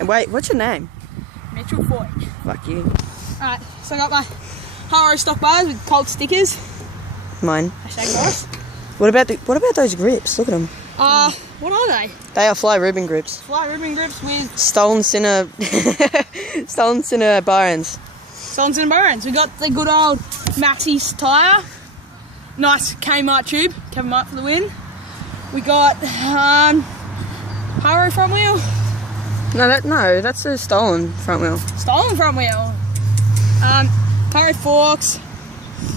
And wait, what's your name? Mitchell Foy. Fuck you. Alright, so I got my Haro stock bars with Colt stickers. Mine. Hashtag Norris. What about those grips? Look at them. What are they? They are fly ribbon grips. Fly ribbon grips with Stolen Sinner Byron's. Stolen Sinner Byron's. We got the good old Maxxis tyre. Nice Kmart tube. Kevin Mart for the win. We got Haro front wheel. No, that's a stolen front wheel. Stolen front wheel. Haro forks.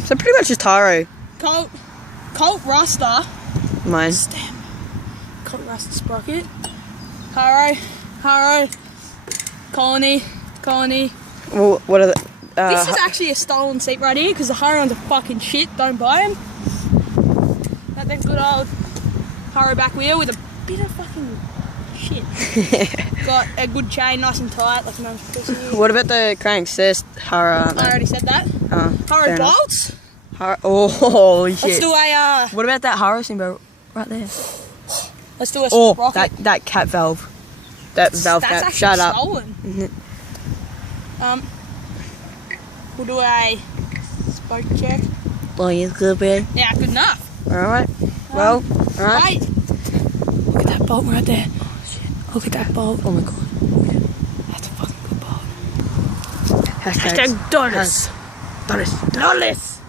So pretty much just Tyro. Colt Ruster. Mine. Damn. Colt Ruster sprocket. Haro. Colony. Well, what are the? This is actually a stolen seat right here because the Haro ones are fucking shit. Don't buy them. Got that good old Haro back wheel with a bit of fucking shit. Got a good chain, nice and tight, like no pussy. What about the cranks? There's Haro. I already said that. Haro bolts. Oh, holy shit. Let's do a. What about that Haro symbol right there? Let's do a sprocket. that cap valve. That valve that's cap. Shut up. Stolen. We'll do a spoke check. Oh, yeah, good, man. Yeah, good enough. Alright. Well, alright. Wait. Look at that bolt right there. Oh, shit. Look at that bolt. Oh my god. That's a fucking good bolt. Hashtag Dollars. Dollars. Dollars.